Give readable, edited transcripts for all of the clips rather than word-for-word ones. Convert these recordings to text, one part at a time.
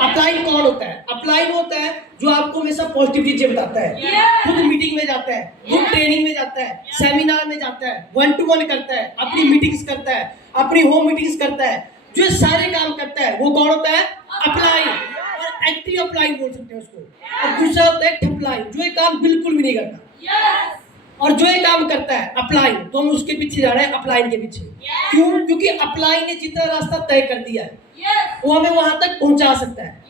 Upline कौन होता है? अपलाइन होता है जो आपको हमेशा पॉजिटिव चीजें बताता है, खुद मीटिंग में जाता है, खुद ट्रेनिंग में जाता है, सेमिनार में जाता है, 1-to-1 करता है, अपनी मीटिंग्स करता है, अपनी होम मीटिंग्स करता है, जो सारे काम करता है वो कौन होता है? अपलाइन। और एक्टिव अपलाइन बोल सकते हैं उसको। और दूसरा होता है ठपलाइन, जो ये काम बिल्कुल भी नहीं करता। और जो ये काम करता है अपलाइन, तो हम उसके पीछे जा रहे हैं, अपलाइन के पीछे। क्यों? क्योंकि अपलाइन ने जितना रास्ता तय कर दिया है वो हमें वहां तक पहुंचा सकता है।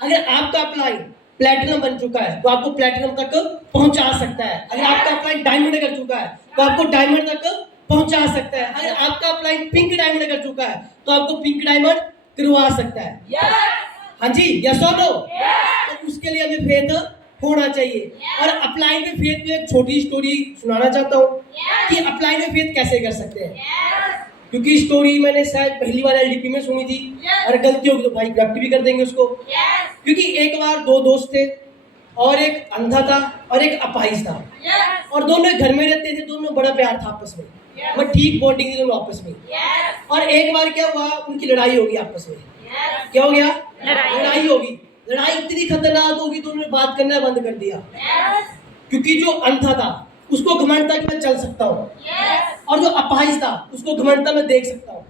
अगर आपका अपलाइन प्लैटिनम बन चुका है तो आपको प्लैटिनम तक पहुंचा सकता है। अगर आपका अपलाइन डायमंड कर चुका है तो आपको डायमंड तक पहुंचा सकता है। अगर आपका अपलाइन पिंक डायमंड कर चुका है तो आपको पिंक डायमंड करवा सकता है। हाँ जी, यस और नो? तो उसके लिए हमें फेथ होना चाहिए। और अपलाइन में फेथ में एक छोटी स्टोरी सुनाना चाहता हूँ कि अपलाइन में फेथ कैसे कर सकते हैं। क्योंकि स्टोरी मैंने शायद पहली बार एलडीपी में सुनी थी, और गलती होगी तो भाई करेक्ट भी कर देंगे उसको। क्योंकि एक बार दो दोस्त थे, और एक अंधा था और एक अपाहिज था, और दोनों घर में रहते थे। दोनों बड़ा प्यार था आपस में, मतलब ठीक बॉन्डिंग थी दोनों आपस में। और एक बार क्या हुआ, उनकी लड़ाई होगी आपस में। क्या हो गया? लड़ाई होगी। लड़ाई इतनी खतरनाक होगी तो उन्होंने बात करना बंद कर दिया। क्योंकि जो अंधा था उसको घमंड था कि मैं चल सकता हूँ, और जो अपाहिज था उसको घमंड था मैं देख सकता हूँ।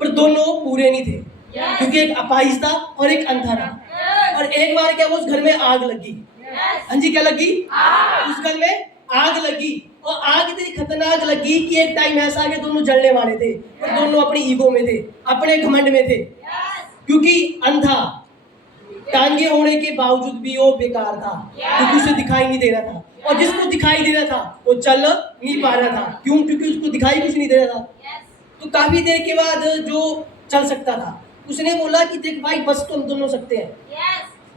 पर दोनों पूरे नहीं थे, क्योंकि एक अपाहिज था और एक अंधा था। और एक बार क्या, वो उस घर में आग लगी। हाँ जी, क्या लगी? उस घर में आग लगी, और आग इतनी खतरनाक लगी कि एक टाइम ऐसा आ गया दोनों जलने वाले थे, पर दोनों अपनी ईगो में थे, अपने घमंड में थे। क्योंकि अंधा टांगे होने के बावजूद भी वो बेकार था, क्योंकि उसे दिखाई नहीं दे रहा था, और जिसको दिखाई दे रहा था वो चल नहीं पा रहा था। क्यों? क्योंकि उसको दिखाई कुछ नहीं दे रहा था। तो काफी देर के बाद जो चल सकता था उसने बोला कि देख भाई, बस तो हम दोनों सकते हैं,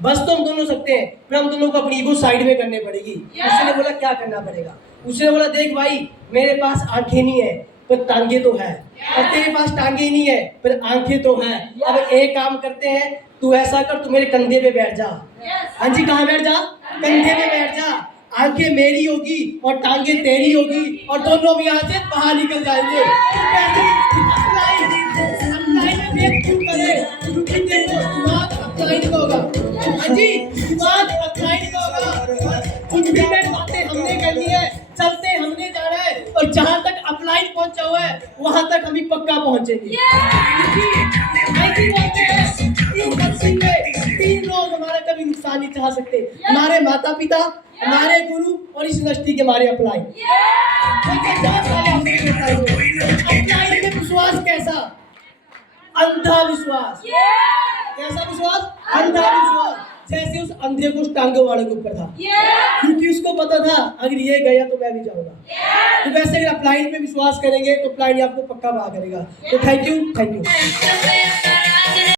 बस तो हम दोनों सकते हैं, पर हम दोनों को अपनी ईगो साइड में करनी पड़ेगी। उसने बोला क्या करना पड़ेगा? उसने बोला देख भाई, मेरे पास आंखें नहीं है पर टांगे तो है, और तेरे पास टांगे नहीं है पर आंखें तो है। अब एक काम करते हैं, तू ऐसा कर, तू मेरे कंधे पे बैठ जा। हाँ जी, कहाँ बैठ जा? कंधे पे बैठ जा। आंखें मेरी होगी और टांगे तेरी होगी, और दोनों भी यहाँ से बाहर निकल जाएंगे। क्योंकि देखो दिमाग अपलाइन का होगा। हाँ जी, दिमाग अपलाइन का होगा। कुछ भी बातें हमने करनी है, चलते हमने जाना है, और जहाँ तक अपलाइन पहुंचा हुआ है वहां तक हम ही पक्का पहुंचेंगे। तीन लोग हमारा कभी नुकसान नहीं चाह सकते, हमारे माता पिता, हमारे गुरु, और इस इंडस्ट्री के हमारे अपलाइन। अपलाइन में विश्वास कैसा? अंधा विश्वास। कैसा विश्वास? अंधा विश्वास। जैसे उस अंधे को उस टांगे वाले के ऊपर था, क्योंकि उसको पता था अगर ये गया तो मैं भी जाऊंगा। तो वैसे अगर अपलाइन पे विश्वास करेंगे तो अपलाइन आपको पक्का बात करेगा। तो थैंक यू।